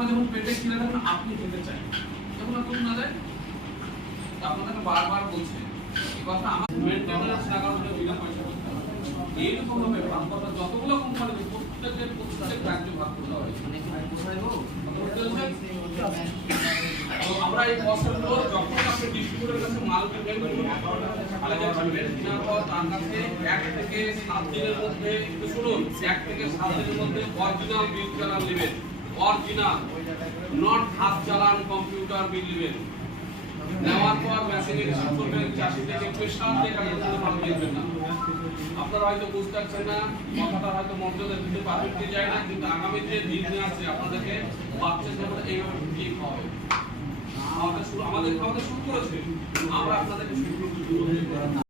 তারপর যখন পেটে খিদে তখন আপনি খেতে চাই, যখন আপনি না যায় আপনাকে বারবার বলছে এই কথা আমার মেইনটেনেন্স না কারণে বিনা পয়সা করতে হবে। এইরকম ভাবে ভাগ করা যতগুলো কোম্পানি প্রত্যেকের কার্য ভাগ করা হয়। আমরা এই কষ্টগুলো যখন আপনি ডিস্ট্রিবিউটরের কাছে মাল পেমেন্ট করবেন তাহলে যে পেমেন্ট নেওয়ার পর তার কাছে 1 থেকে 7 দিনের মধ্যে একটু শুনুন 1 থেকে 7 দিনের মধ্যে অরিজিনাল বিল চালান নেবেন, অরিজিনাল নট হাফ চালান কম্পিউটার বিল নেবেন। নেওয়ার পর মেশিনে রিসিভ করবেন, চাষি থেকে প্রেশার দিয়ে কাটাতে মাল দিবেন না। আপনারা হয়তো বুঝতে পারছেন না, কথাটা হয়তো মন্ত্রদের ভিতরে পারফেক্টলি যায় না, কিন্তু আগামীতে দিন আছে আপনাদেরকে বাচ্চা যেমন এইভাবে ঠিক হবে। আমাদের খাওয়াতে শুরু করেছে, আমরা আপনাদেরকে শুরু